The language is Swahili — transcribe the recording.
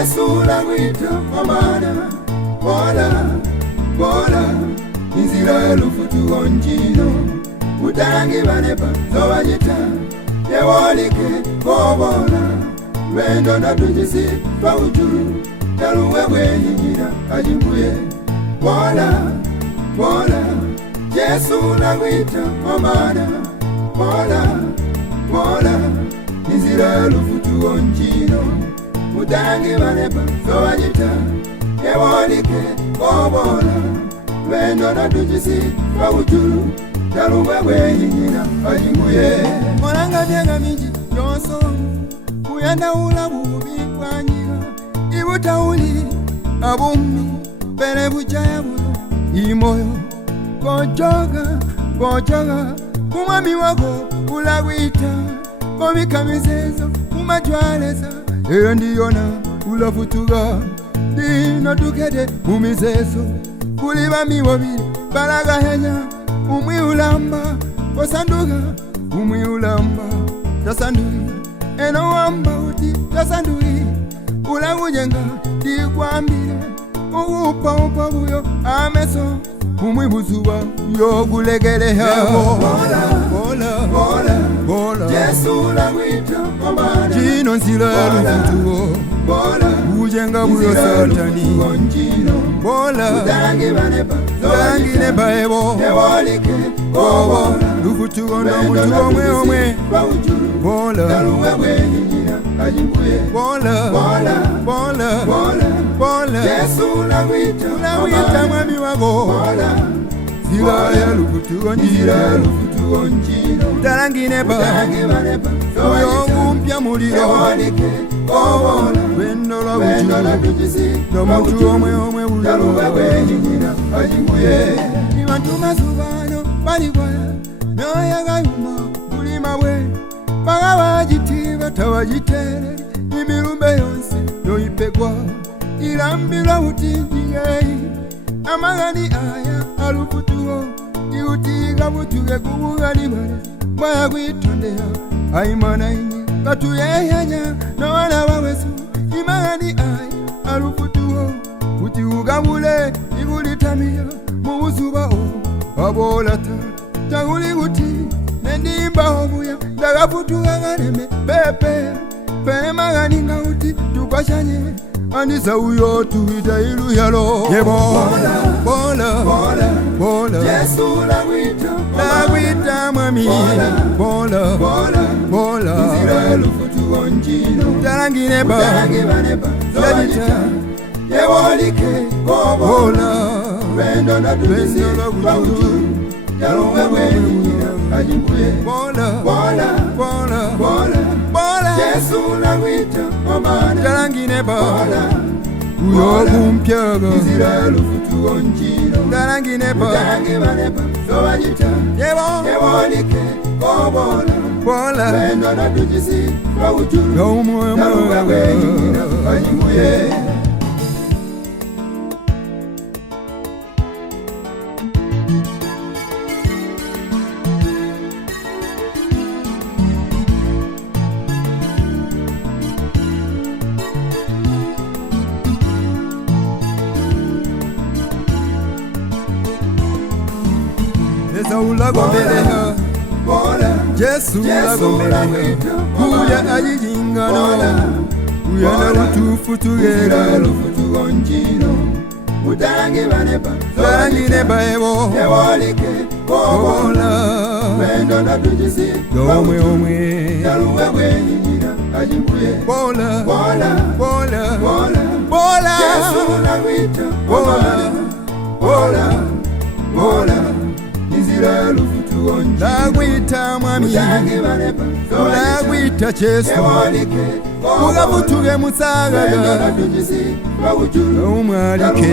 Yesu nakwita pambana, bola inzira lufutu onjino utangi banepa zowajita yewolike kobola lwendo natujisi paujuru taluwe bwenyingira ajimbuye bola Yesu nakwita pambana, bola inzira lufutu onjino utangi banepa zowajita yewolike kobola lwendo natujisi paujuru taluwe bwenyingira ajimbuye molanga byenga mingi yonso kuyenda ulabubi kwanyiga ibutauli abumi bere bujaya bulo imoyo kojoga kumwami wako ulagwita komikamizezo kumajwaleza era ndiyona ulafutuga dino tukede mumizezo kuli bami babiri balagahenya umwiulamba osanduga umwiulamba tasandugi eno wamba uti tasandugi ulagujenga dikwambire upa buyo ameso umwibuzuba yogulegeleha bola Yesu nakwita pambana jino nsila lufutuo ujenga buyo satani bola utangi nepa ebo lufutuo ndo mutu omwe bola Yesu nakwita mwami wako zila ya lufutuo njino talangine ba uyo umpya muliro lwendo lwa bujuru ndo mutu omwe ibantu mazubano balikwaya myoyo gayuma bulima bwe baga bajitiba tabajitere imilumbe yonse yoipegwa ilambila utinjingei amagani aya alufutuo iutiga butuge kubugali bare mwaya kwitondea aimana inyi katuyehenya nawana wawesu imagani aya alufutuo utiugabule igulitamia mubuzuba o abolata taguli guti nendimba obuya ndagafutuga gareme pepe magani ngauti tukwashanye anisa uyo tuita ilu yalo bola Yesu nakwita mwami bola inzira lufutu onjino talangine ba yabita yewolike kobola lwendo natujisi paujuru taluwe bwenyingira ajimbuye bola Yesu nakwita pambana talangine ba uyo kumpyaga inzira lufutu onjino talangine ba zowajita yewolike kobola lwendo natujisi paujuru taluwe bwenyingira ajimbuye ulagombeleha Yesu ulagombeleha kuya ajijingano kuya na lutufu tugera lufutu onjino utangi nepa ebo kobola lwendo natujisi omwe taluwe bwenyingira ajimbuye bola Yesu nakwita bola inzira lufutu onjino nakwita mwami nakwita Yesu mugafutuge musagaga umwalike